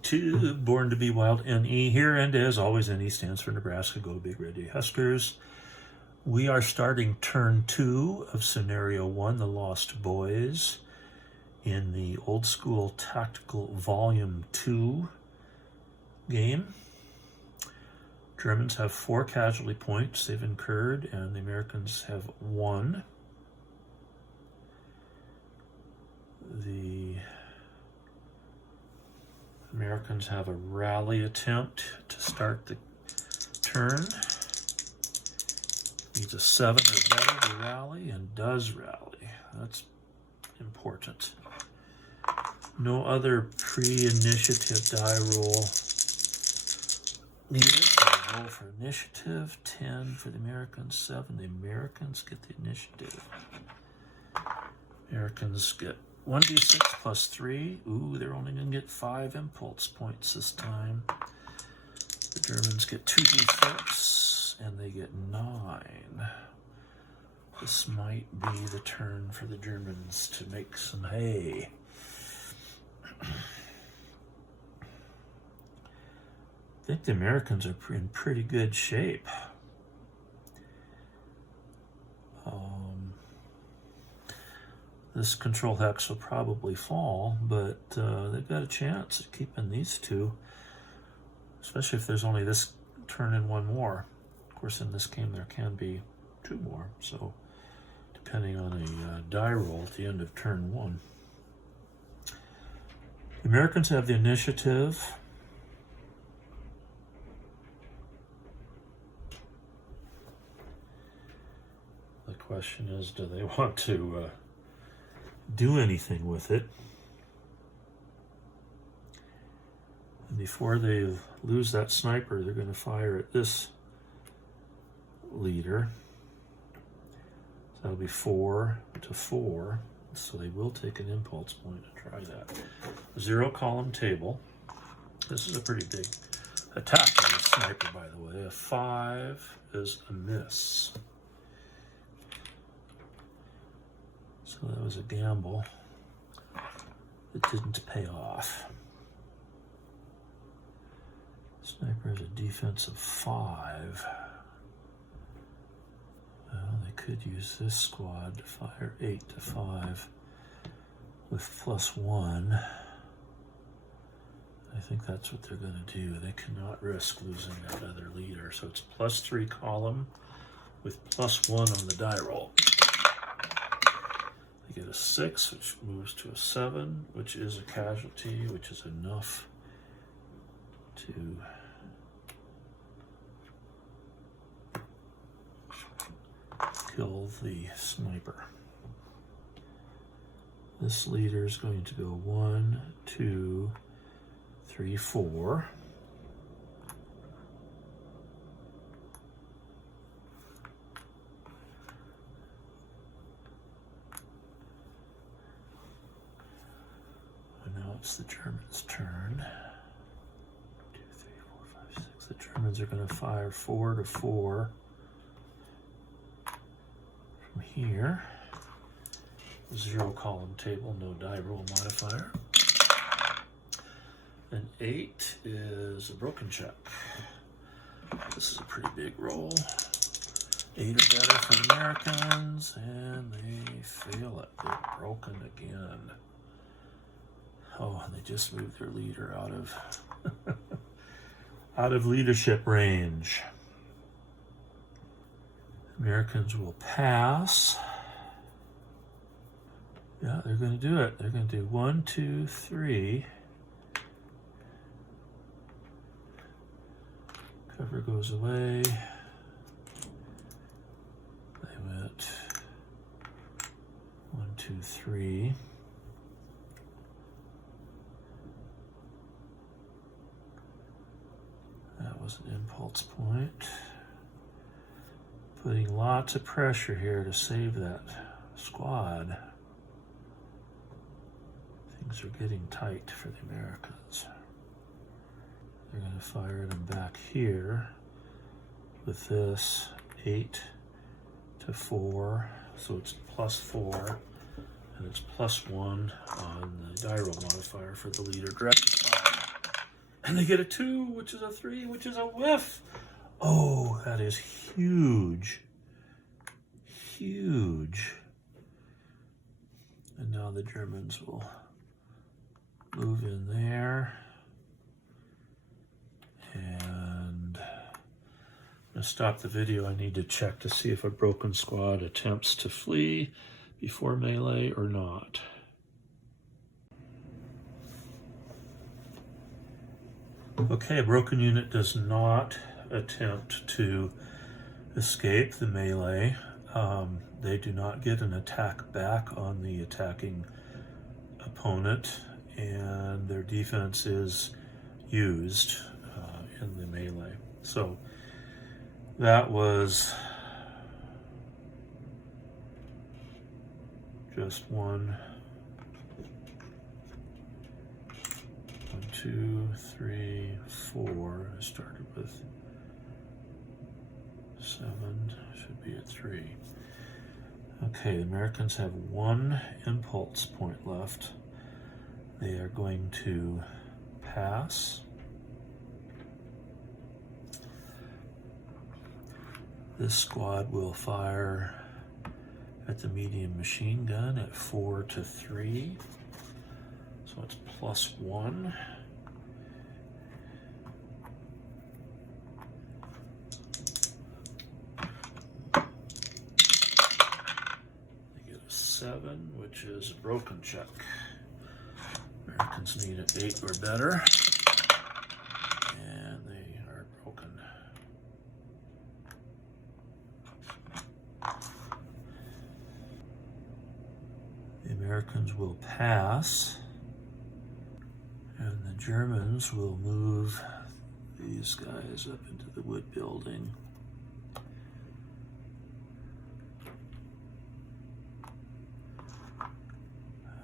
pt002, Born to be Wild, NE here, and as always, NE stands for Nebraska Go Big Red Huskers. We are starting turn 2 of scenario 1, The Lost Boys, in the Old School Tactical Volume 2 game. Germans have 4 casualty points they've incurred, and the Americans have 1. The Americans have a rally attempt to start the turn. Needs a 7 or better to rally, and does rally. That's important. No other pre-initiative die roll needed. So roll for initiative. 10 for the Americans, 7. The Americans get the initiative. Americans get 1d6 plus 3. Ooh, they're only going to get 5 impulse points this time. The Germans get 2d6, and they get 9. This might be the turn for the Germans to make some hay. I think the Americans are in pretty good shape. This control hex will probably fall, but they've got a chance at keeping these 2, especially if there's only this turn and 1 more. Of course, in this game there can be 2 more, so depending on a die roll at the end of turn 1. The Americans have the initiative. The question is, do they want to do anything with it? And before they lose that sniper, they're going to fire at this leader. So that'll be 4 to 4. So they will take an impulse point to try that. 0 column table. This is a pretty big attack on the sniper, by the way. A 5 is a miss. So that was a gamble. It didn't pay off. Sniper is a defensive 5. Well, they could use this squad to fire 8 to 5 with +1. I think that's what they're going to do. They cannot risk losing that other leader. So it's +3 column with +1 on the die roll. They get a 6, which moves to a 7, which is a casualty, which is enough to kill the sniper. This leader is going to go 1, 2, 3, 4. And now it's the Germans' turn. 2, 3, 4, 5, 6. The Germans are going to fire 4 to 4. From here, 0 column table, no die roll modifier. And 8 is a broken check. This is a pretty big roll. 8 or better for the Americans, and they fail it. They're broken again. Oh, and they just moved their leader out of out of leadership range. Americans will pass. Yeah, they're going to do it. They're going to do 1, 2, 3. Cover goes away. They went 1, 2, 3. That was an impulse point. Putting lots of pressure here to save that squad. Things are getting tight for the Americans. They're going to fire them back here with this 8 to 4. So it's +4, and it's +1 on the die roll modifier for the leader directed fire. And they get a 2, which is a 3, which is a whiff. Oh, that is huge. Huge. And now the Germans will move in there. And I'm going to stop the video. I need to check to see if a broken squad attempts to flee before melee or not. Okay, a broken unit does not attempt to escape the melee. They do not get an attack back on the attacking opponent, and their defense is used in the melee. So that was just 1, 2, 3, 4. I started with 7, should be at 3. Okay, the Americans have 1 impulse point left. They are going to pass. This squad will fire at the medium machine gun at 4 to 3. So it's +1. They get a 7, which is a broken check. Americans need an 8 or better. And they are broken. The Americans will pass. And the Germans will move these guys up into the wood building.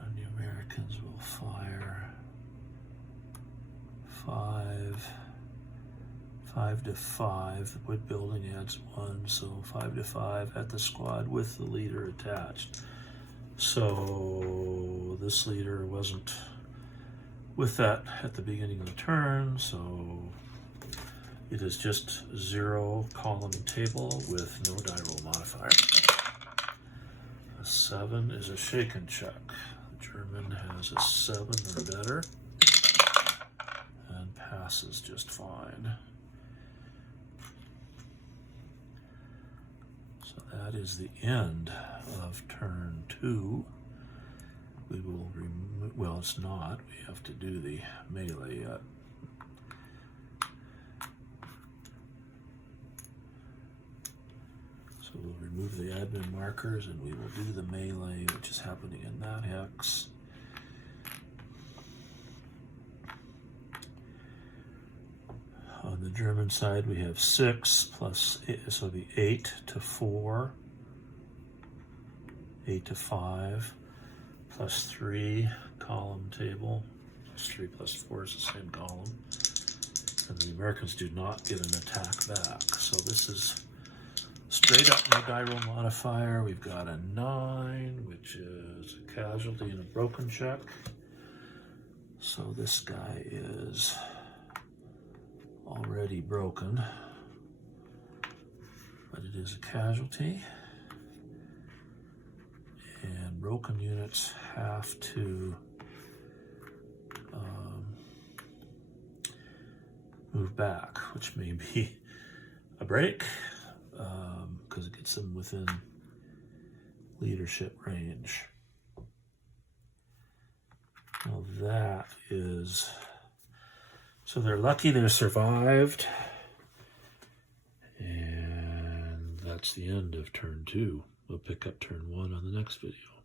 And the Americans will fire 5 to 5. The wood building adds 1, so 5 to 5 at the squad with the leader attached. So this leader wasn't with that at the beginning of the turn, so it is just 0 column table with no die roll modifier. A 7 is a shaken check. The German has a 7 or better and passes just fine. So that is the end of turn 2. We will remove, well, it's not. We have to do the melee yet. So we'll remove the admin markers and we will do the melee, which is happening in that hex. On the German side, we have 6 plus 8, so it'll be 8 to 4, 8 to 5. Plus 3 column table. Plus 3 plus 4 is the same column. And the Americans do not get an attack back. So this is straight up no die roll modifier. We've got a 9, which is a casualty and a broken check. So this guy is already broken, but it is a casualty. And broken units have to move back, which may be a break, because it gets them within leadership range. Now that is, so they're lucky they survived, and that's the end of turn 2. We'll pick up turn 1 on the next video.